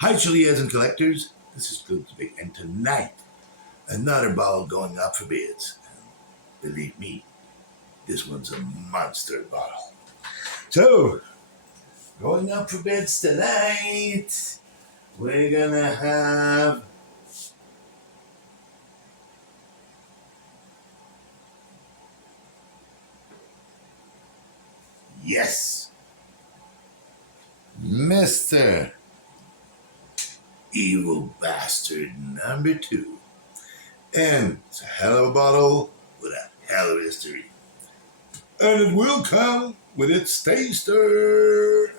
Hi, Juliets and collectors. This is Good to Big, and tonight, another bottle going up for bids. And believe me, this one's a monster bottle. So, going up for bids tonight, we're gonna have yes, Mr. Evil Bastard #2. And it's a hell of a bottle with a hell of a history. And it will come with its taster.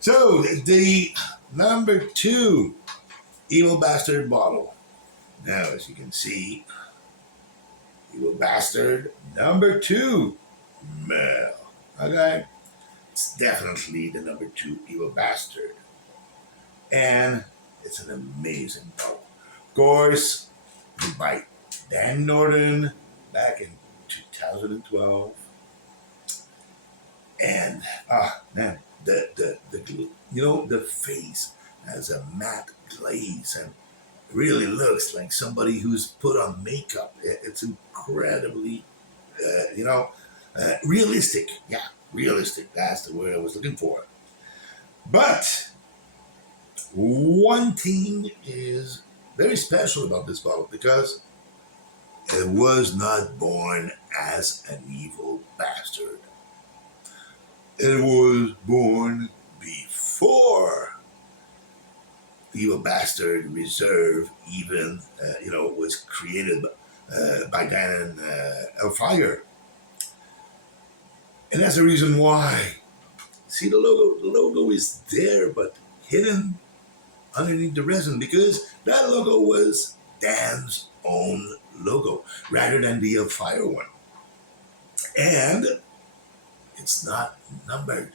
So, the #2 Evil Bastard bottle. Now, as you can see, Evil Bastard #2 male. Okay? It's definitely the #2 Evil Bastard. And it's an amazing bottle. Of course, by Dan Norton back in 2012. And man, the face has a matte glaze and really looks like somebody who's put on makeup. It's incredibly, realistic. Yeah, realistic. That's the word I was looking for. But one thing is very special about this bottle because it was not born as an evil bastard. It was born before the Evil Bastard Reserve even, was created by Dan Hellfire. And that's the reason why. See the logo? The logo is there, but hidden underneath the resin because that logo was Dan's own logo rather than the Hellfire one. And it's not numbered.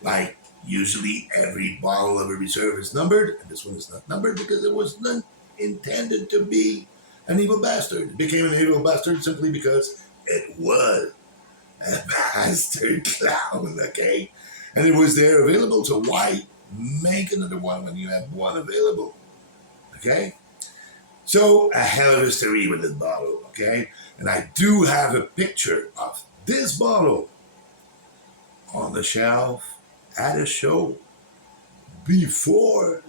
Like usually every bottle of a reserve is numbered, and this one is not numbered because it was not intended to be an evil bastard. It became an evil bastard simply because it was a bastard clown, okay? And it was there available, so why make another one when you have one available? Okay? So, a hell of a history with this bottle, okay? And I do have a picture of this bottle on the shelf at a show before,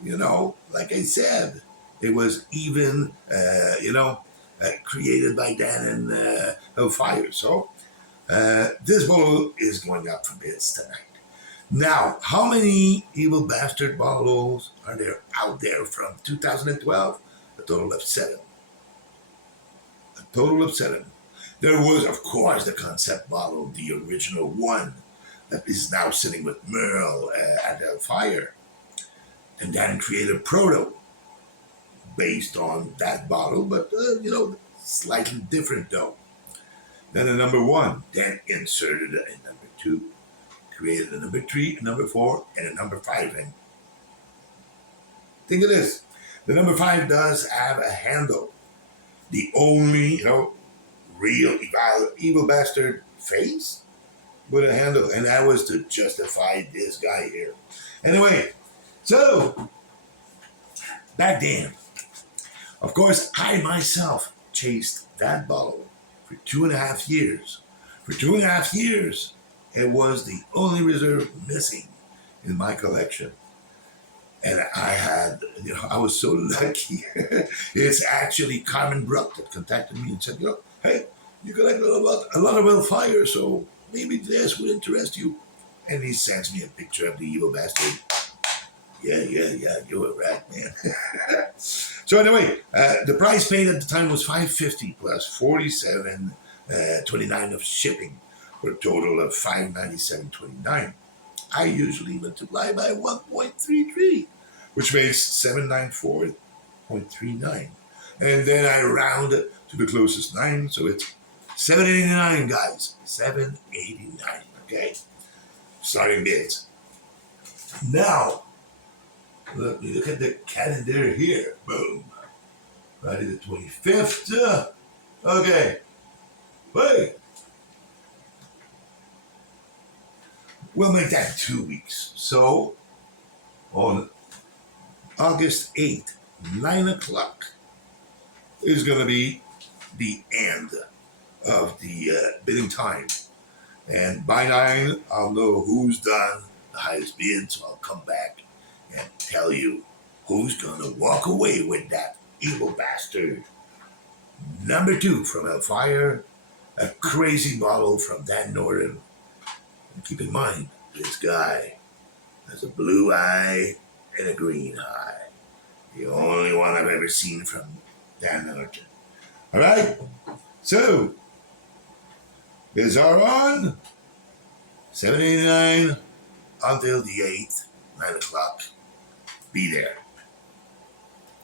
like I said, it was even, created by Dan and Hellfire. So, this bottle is going up for bids tonight. Now, how many Evil Bastard bottles are there out there from 2012? A total of 7. A total of 7. There was, of course, the concept bottle, the original one, that is now sitting with Merle at Hellfire. And then created Proto based on that bottle, but, slightly different though. Then a #1, then inserted a #2, created a #3, a #4, and a #5. And think of this. The #5 does have a handle. The only, real evil bastard face with a handle. And that was to justify this guy here. Anyway, so back then, of course, I myself chased that bottle for 2.5 years. For 2.5 years, it was the only reserve missing in my collection. And I was so lucky. It's actually Carmen Bruck that contacted me and said, hey, you collect a lot of Hellfire, so maybe this would interest you. And he sends me a picture of the evil bastard. Yeah, you were right, man. So anyway, the price paid at the time was $5.50 plus $47.29 of shipping for a total of $597.29. I usually multiply by 1.33, which makes $794.39. And then I round it to the closest 9, so it's $7.89, guys. $7.89, okay? Starting bids. Now, look at the calendar here. Boom. Friday the 25th. Okay. Wait. We'll make that 2 weeks. So, on August 8th, 9 o'clock, is going to be the end of the bidding time. And by 9, I'll know who's done the highest bid, so I'll come back and tell you who's going to walk away with that evil bastard. Number 2 from Hellfire, a crazy model from Dan Norton. And keep in mind, this guy has a blue eye and a green eye. The only one I've ever seen from Dan Norton. All right? So, bids are on. $7.89 until the 8th, 9 o'clock. Be there.